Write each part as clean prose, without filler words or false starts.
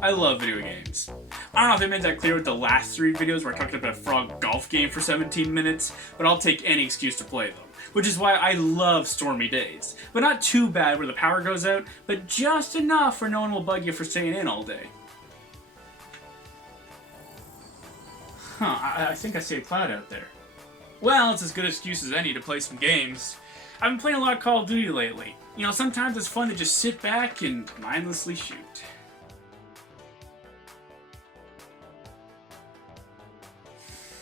I love video games. I don't know if I made that clear with the last 3 videos where I talked about a frog golf game for 17 minutes, but I'll take any excuse to play them. Which is why I love stormy days. But not too bad where the power goes out, but just enough where no one will bug you for staying in all day. I think I see a cloud out there. Well, it's as good an excuse as any to play some games. I've been playing a lot of Call of Duty lately. You know, sometimes it's fun to just sit back and mindlessly shoot.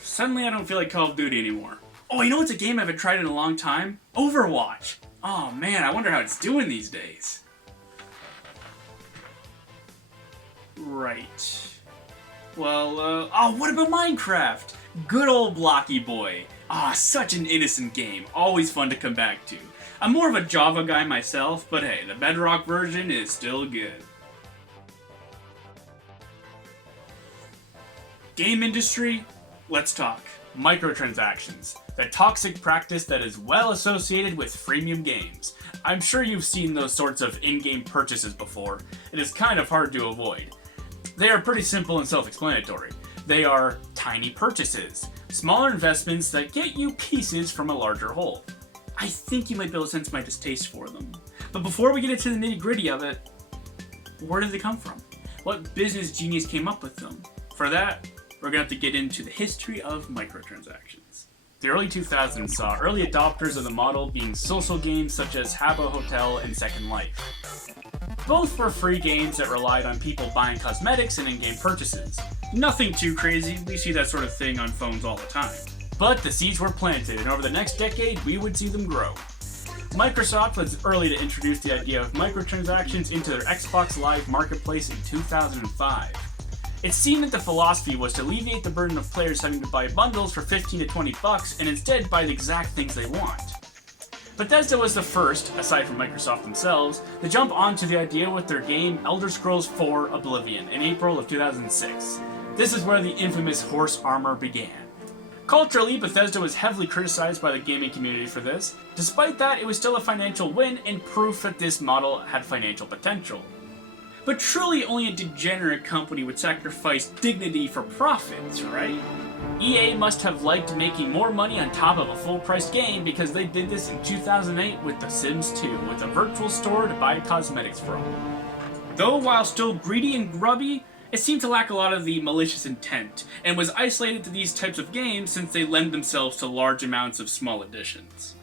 Suddenly I don't feel like Call of Duty anymore. Oh, you know what's a game I haven't tried in a long time? Overwatch. Oh man, I wonder how it's doing these days. Right. Well, oh, what about Minecraft? Good old Blocky Boy. Ah, such an innocent game. Always fun to come back to. I'm more of a Java guy myself, but hey, the Bedrock version is still good. Game industry? Let's talk. Microtransactions. The toxic practice that is well associated with freemium games. I'm sure you've seen those sorts of in-game purchases before. It is kind of hard to avoid. They are pretty simple and self-explanatory. They are tiny purchases, smaller investments that get you pieces from a larger whole. I think you might be able to sense my distaste for them. But before we get into the nitty-gritty of it, where did they come from? What business genius came up with them? For that, we're going to have to get into the history of microtransactions. The early 2000s saw early adopters of the model being social games such as Habbo Hotel and Second Life. Both were free games that relied on people buying cosmetics and in-game purchases. Nothing too crazy, we see that sort of thing on phones all the time. But the seeds were planted, and over the next decade, we would see them grow. Microsoft was early to introduce the idea of microtransactions into their Xbox Live marketplace in 2005. It seemed that the philosophy was to alleviate the burden of players having to buy bundles for 15 to 20 bucks and instead buy the exact things they want. Bethesda was the first, aside from Microsoft themselves, to jump onto the idea with their game Elder Scrolls IV: Oblivion in April of 2006. This is where the infamous horse armor began. Culturally, Bethesda was heavily criticized by the gaming community for this. Despite that, it was still a financial win and proof that this model had financial potential. But truly only a degenerate company would sacrifice dignity for profits, right? EA must have liked making more money on top of a full-priced game because they did this in 2008 with The Sims 2, with a virtual store to buy cosmetics from. Though while still greedy and grubby, it seemed to lack a lot of the malicious intent, and was isolated to these types of games since they lend themselves to large amounts of small additions.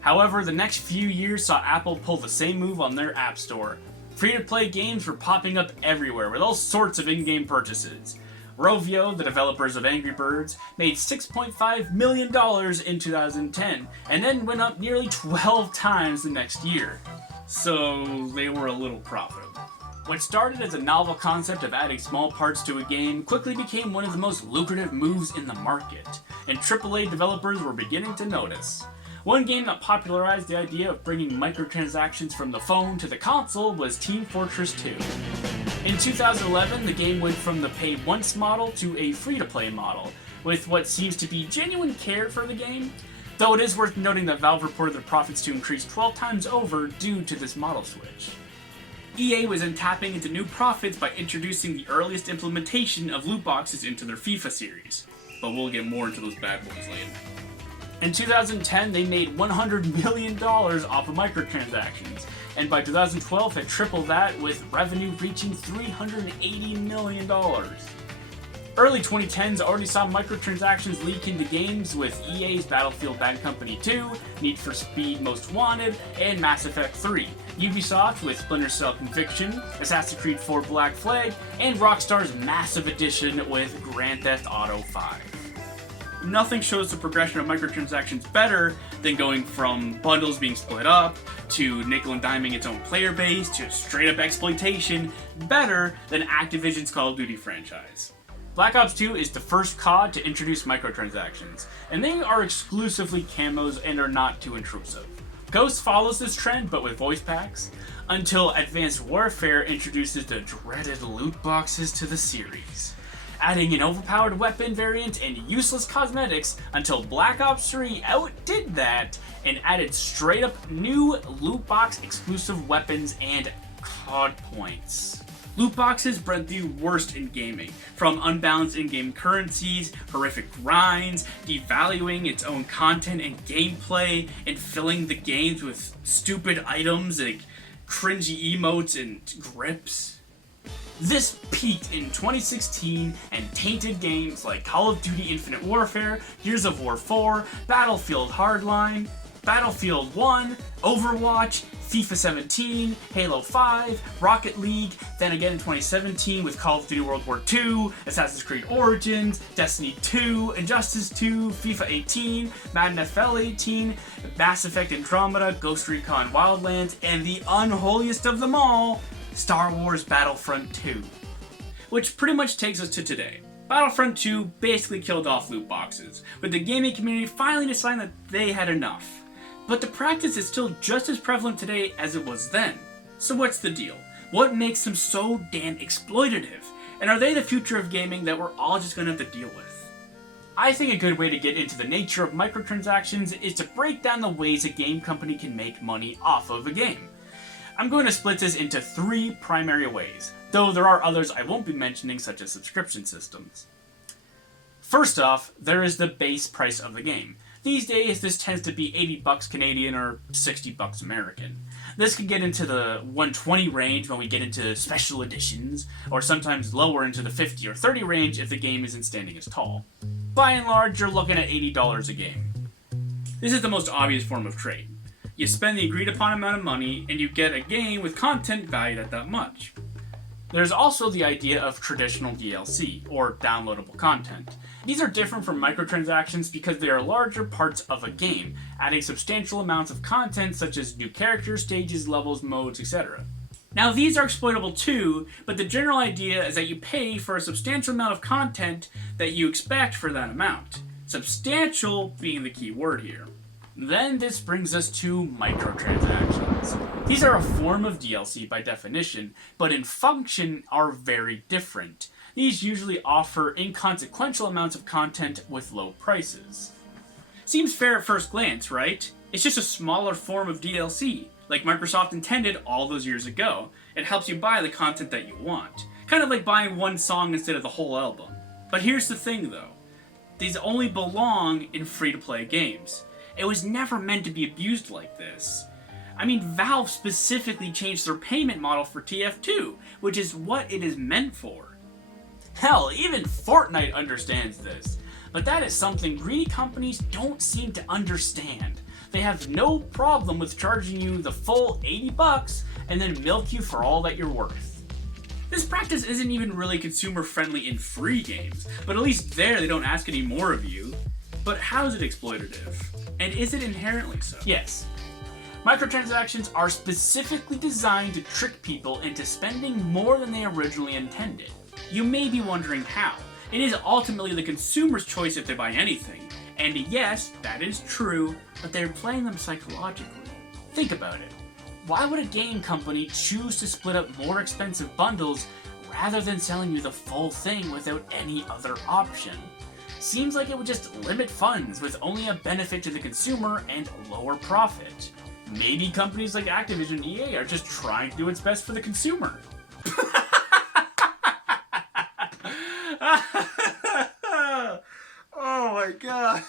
However, the next few years saw Apple pull the same move on their App Store. Free-to-play games were popping up everywhere with all sorts of in-game purchases. Rovio, the developers of Angry Birds, made $6.5 million in 2010, and then went up nearly 12 times the next year. So they were a little profitable. What started as a novel concept of adding small parts to a game quickly became one of the most lucrative moves in the market, and AAA developers were beginning to notice. One game that popularized the idea of bringing microtransactions from the phone to the console was Team Fortress 2. In 2011, the game went from the pay once model to a free-to-play model, with what seems to be genuine care for the game, though it is worth noting that Valve reported their profits to increase 12 times over due to this model switch. EA was then tapping into new profits by introducing the earliest implementation of loot boxes into their FIFA series, but we'll get more into those bad boys later. In 2010, they made $100 million off of microtransactions, and by 2012 had tripled that, with revenue reaching $380 million. Early 2010s already saw microtransactions leak into games with EA's Battlefield Bad Company 2, Need for Speed Most Wanted, and Mass Effect 3, Ubisoft with Splinter Cell Conviction, Assassin's Creed 4 Black Flag, and Rockstar's massive edition with Grand Theft Auto 5. Nothing shows the progression of microtransactions better than going from bundles being split up, to nickel and diming its own player base, to straight up exploitation, better than Activision's Call of Duty franchise. Black Ops 2 is the first COD to introduce microtransactions, and they are exclusively camos and are not too intrusive. Ghost follows this trend, but with voice packs, until Advanced Warfare introduces the dreaded loot boxes to the series, adding an overpowered weapon variant and useless cosmetics until Black Ops 3 outdid that and added straight up new loot box exclusive weapons and COD points. Loot boxes bred the worst in gaming, from unbalanced in-game currencies, horrific grinds, devaluing its own content and gameplay, and filling the games with stupid items like cringy emotes and grips. This peaked in 2016 and tainted games like Call of Duty Infinite Warfare, Gears of War 4, Battlefield Hardline, Battlefield 1, Overwatch, FIFA 17, Halo 5, Rocket League, then again in 2017 with Call of Duty World War II, Assassin's Creed Origins, Destiny 2, Injustice 2, FIFA 18, Madden NFL 18, Mass Effect Andromeda, Ghost Recon Wildlands, and the unholiest of them all, Star Wars Battlefront 2. Which pretty much takes us to today. Battlefront 2 basically killed off loot boxes, with the gaming community finally deciding that they had enough. But the practice is still just as prevalent today as it was then. So what's the deal? What makes them so damn exploitative? And are they the future of gaming that we're all just gonna have to deal with? I think a good way to get into the nature of microtransactions is to break down the ways a game company can make money off of a game. I'm going to split this into 3 primary ways, though there are others I won't be mentioning, such as subscription systems. First off, there is the base price of the game. These days, this tends to be $80 Canadian or $60 American. This can get into the $120 range when we get into special editions, or sometimes lower into the $50 or $30 range if the game isn't standing as tall. By and large, you're looking at $80 a game. This is the most obvious form of trade. You spend the agreed upon amount of money, and you get a game with content valued at that much. There's also the idea of traditional DLC, or downloadable content. These are different from microtransactions because they are larger parts of a game, adding substantial amounts of content such as new characters, stages, levels, modes, etc. Now these are exploitable too, but the general idea is that you pay for a substantial amount of content that you expect for that amount. Substantial being the key word here. Then this brings us to microtransactions. These are a form of DLC by definition, but in function are very different. These usually offer inconsequential amounts of content with low prices. Seems fair at first glance, right? It's just a smaller form of DLC, like Microsoft intended all those years ago. It helps you buy the content that you want. Kind of like buying one song instead of the whole album. But here's the thing though. These only belong in free-to-play games. It was never meant to be abused like this. I mean, Valve specifically changed their payment model for TF2, which is what it is meant for. Hell, even Fortnite understands this. But that is something greedy companies don't seem to understand. They have no problem with charging you the full $80 and then milk you for all that you're worth. This practice isn't even really consumer friendly in free games, but at least there they don't ask any more of you. But how is it exploitative? And is it inherently so? Yes. Microtransactions are specifically designed to trick people into spending more than they originally intended. You may be wondering how. It is ultimately the consumer's choice if they buy anything. And yes, that is true, but they're playing them psychologically. Think about it. Why would a game company choose to split up more expensive bundles rather than selling you the full thing without any other option? Seems like it would just limit funds with only a benefit to the consumer and lower profit. Maybe companies like Activision and EA are just trying to do what's best for the consumer. Oh my god.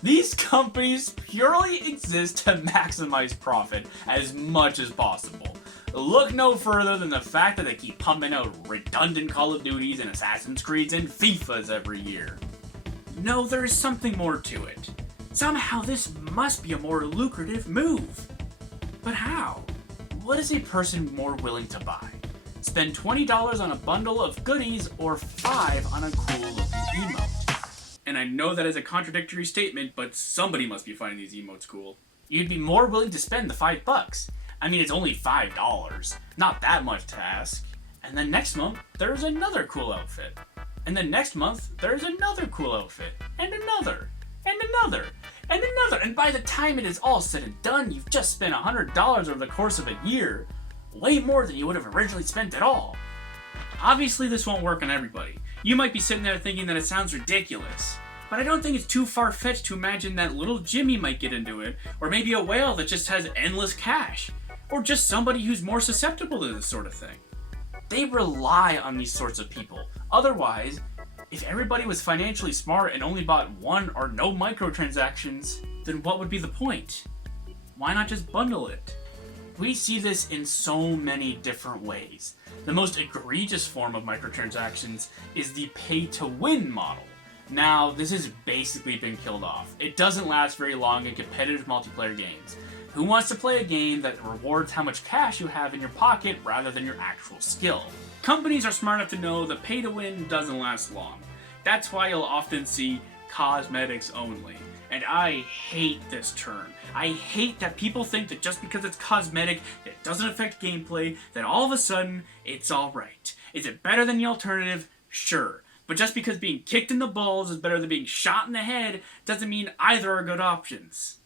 These companies purely exist to maximize profit as much as possible. Look no further than the fact that they keep pumping out redundant Call of Duties and Assassin's Creeds and FIFAs every year. No, there is something more to it. Somehow this must be a more lucrative move. But how? What is a person more willing to buy? Spend $20 on a bundle of goodies or $5 on a cool looking emote? And I know that is a contradictory statement, but somebody must be finding these emotes cool. You'd be more willing to spend the $5. I mean, it's only $5. Not that much to ask. And then next month, there's another cool outfit. And then next month, there's another cool outfit. And another. And another. And another. And by the time it is all said and done, you've just spent $100 over the course of a year. Way more than you would have originally spent at all. Obviously, this won't work on everybody. You might be sitting there thinking that it sounds ridiculous. But I don't think it's too far-fetched to imagine that little Jimmy might get into it, or maybe a whale that just has endless cash. or just somebody who's more susceptible to this sort of thing. They rely on these sorts of people. Otherwise, if everybody was financially smart and only bought one or no microtransactions, then what would be the point? Why not just bundle it? We see this in so many different ways. The most egregious form of microtransactions is the pay-to-win model. Now, this has basically been killed off. It doesn't last very long in competitive multiplayer games. Who wants to play a game that rewards how much cash you have in your pocket rather than your actual skill? Companies are smart enough to know that pay-to-win doesn't last long. That's why you'll often see cosmetics only. And I hate this term. I hate that people think that just because it's cosmetic, that it doesn't affect gameplay, that all of a sudden, it's alright. Is it better than the alternative? Sure. But just because being kicked in the balls is better than being shot in the head doesn't mean either are good options.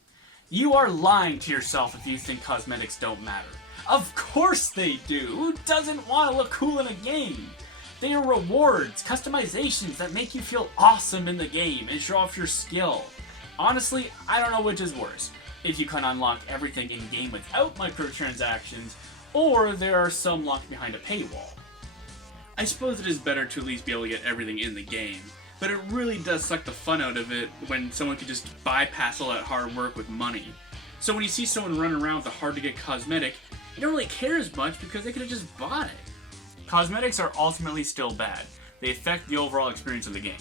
You are lying to yourself if you think cosmetics don't matter. Of course they do! Who doesn't want to look cool in a game? They are rewards, customizations that make you feel awesome in the game and show off your skill. Honestly, I don't know which is worse. If you can unlock everything in-game without microtransactions, or there are some locked behind a paywall. I suppose it is better to at least be able to get everything in the game, but it really does suck the fun out of it when someone can just bypass all that hard work with money. So when you see someone running around with a hard-to-get cosmetic, you don't really care as much because they could have just bought it. Cosmetics are ultimately still bad. They affect the overall experience of the game.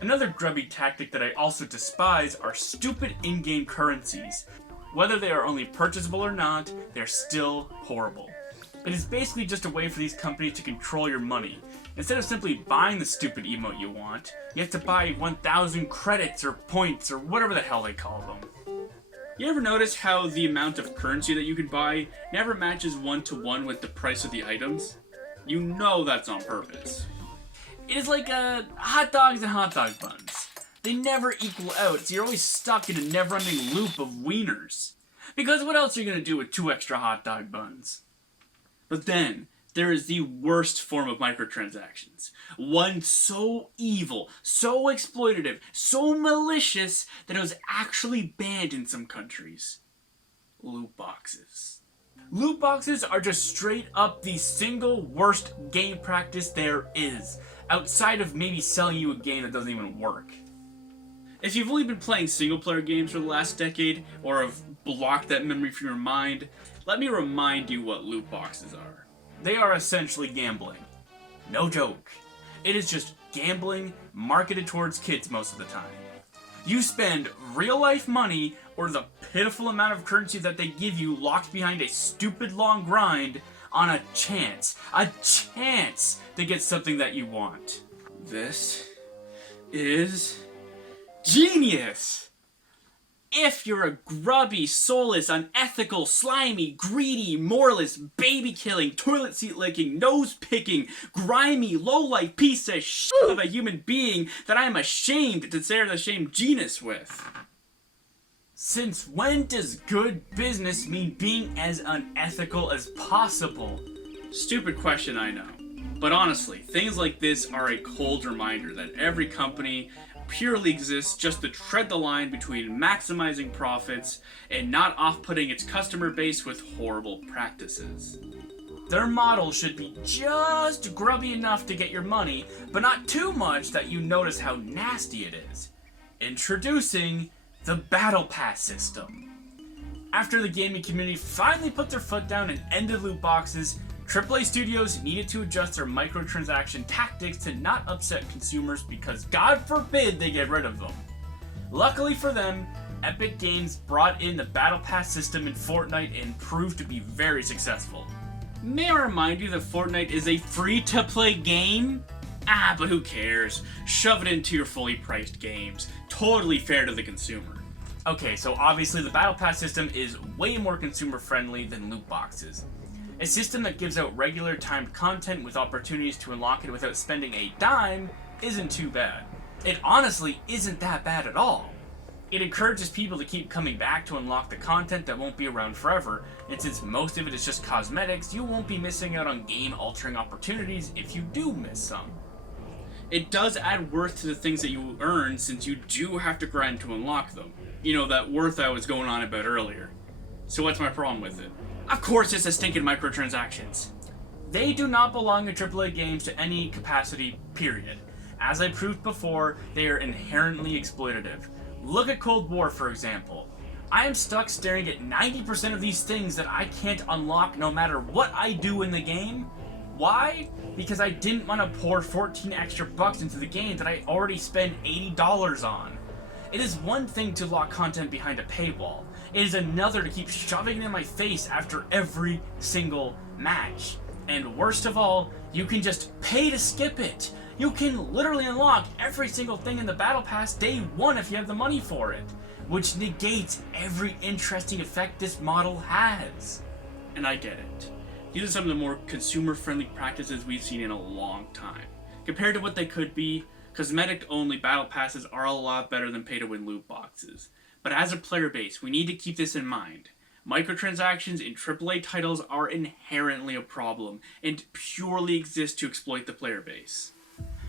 Another grubby tactic that I also despise are stupid in-game currencies. Whether they are only purchasable or not, they're still horrible. It is basically just a way for these companies to control your money. Instead of simply buying the stupid emote you want, you have to buy 1,000 credits or points or whatever the hell they call them. You ever notice how the amount of currency that you can buy never matches one-to-one with the price of the items? You know that's on purpose. It is like hot dogs and hot dog buns. They never equal out, so you're always stuck in a never-ending loop of wieners. Because what else are you going to do with 2 extra hot dog buns? But then, there is the worst form of microtransactions. One so evil, so exploitative, so malicious that it was actually banned in some countries. Loot boxes. Loot boxes are just straight up the single worst game practice there is, outside of maybe selling you a game that doesn't even work. If you've only been playing single-player games for the last decade, or have blocked that memory from your mind, let me remind you what loot boxes are. They are essentially gambling. No joke. It is just gambling marketed towards kids most of the time. You spend real-life money, or the pitiful amount of currency that they give you locked behind a stupid long grind, on a chance to get something that you want. This is genius! If you're a grubby, soulless, unethical, slimy, greedy, moralist, baby-killing, toilet seat-licking, nose-picking, grimy, low-life piece of shit of a human being that I am ashamed to share the same genus with. Since when does good business mean being as unethical as possible? Stupid question, I know. But honestly, things like this are a cold reminder that every company purely exists just to tread the line between maximizing profits and not off-putting its customer base with horrible practices. Their model should be just grubby enough to get your money, but not too much that you notice how nasty it is. Introducing the Battle Pass system. After the gaming community finally put their foot down and ended loot boxes, AAA studios needed to adjust their microtransaction tactics to not upset consumers because God forbid they get rid of them. Luckily for them, Epic Games brought in the Battle Pass system in Fortnite and proved to be very successful. May I remind you that Fortnite is a free-to-play game? But who cares? Shove it into your fully priced games. Totally fair to the consumer. Okay, so obviously the Battle Pass system is way more consumer-friendly than loot boxes. A system that gives out regular timed content with opportunities to unlock it without spending a dime isn't too bad. It honestly isn't that bad at all. It encourages people to keep coming back to unlock the content that won't be around forever, and since most of it is just cosmetics, you won't be missing out on game-altering opportunities if you do miss some. It does add worth to the things that you earn since you do have to grind to unlock them. You know, that worth I was going on about earlier. So what's my problem with it? Of course it's the stinking microtransactions. They do not belong in AAA games to any capacity, period. As I proved before, they are inherently exploitative. Look at Cold War, for example. I am stuck staring at 90% of these things that I can't unlock no matter what I do in the game. Why? Because I didn't want to pour 14 extra bucks into the game that I already spent $80 on. It is one thing to lock content behind a paywall. It is another to keep shoving it in my face after every single match. And worst of all, you can just pay to skip it. You can literally unlock every single thing in the Battle Pass day one if you have the money for it, which negates every interesting effect this model has. And I get it. These are some of the more consumer-friendly practices we've seen in a long time. Compared to what they could be, cosmetic-only Battle Passes are a lot better than pay-to-win loot boxes. But as a player base, we need to keep this in mind. Microtransactions in AAA titles are inherently a problem, and purely exist to exploit the player base.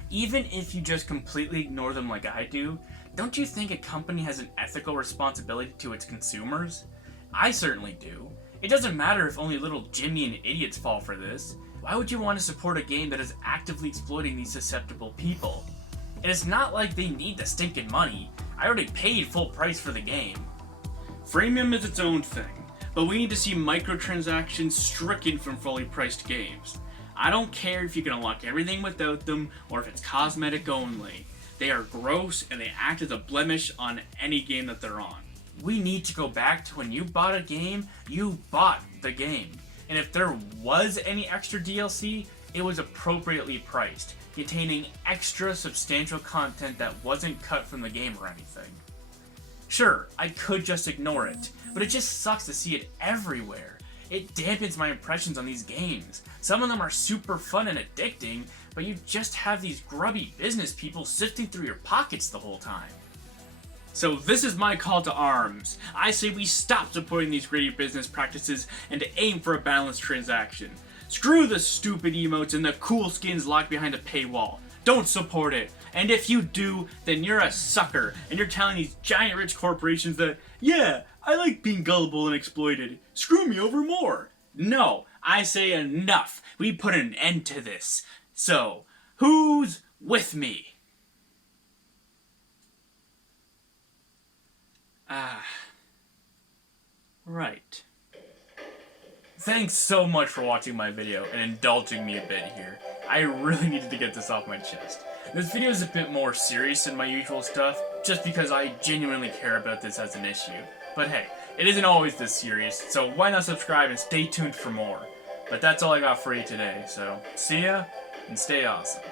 Even if you just completely ignore them like I do, don't you think a company has an ethical responsibility to its consumers? I certainly do. It doesn't matter if only little Jimmy and idiots fall for this. Why would you want to support a game that is actively exploiting these susceptible people? And it's not like they need the stinking money. I already paid full price for the game. Freemium is its own thing, but we need to see microtransactions stricken from fully priced games. I don't care if you can unlock everything without them, or if it's cosmetic only. They are gross, and they act as a blemish on any game that they're on. We need to go back to when you bought a game, you bought the game. And if there was any extra DLC, it was appropriately priced, containing extra substantial content that wasn't cut from the game or anything. Sure, I could just ignore it, but it just sucks to see it everywhere. It dampens my impressions on these games. Some of them are super fun and addicting, but you just have these grubby business people sifting through your pockets the whole time. So this is my call to arms. I say we stop supporting these greedy business practices and aim for a balanced transaction. Screw the stupid emotes and the cool skins locked behind a paywall. Don't support it. And if you do, then you're a sucker, and you're telling these giant rich corporations that, yeah, I like being gullible and exploited. Screw me over more. No, I say enough. We put an end to this. So, who's with me? Right. Thanks so much for watching my video and indulging me a bit here. I really needed to get this off my chest. This video is a bit more serious than my usual stuff, just because I genuinely care about this as an issue. But hey, it isn't always this serious, so why not subscribe and stay tuned for more. But that's all I got for you today, so see ya, and stay awesome.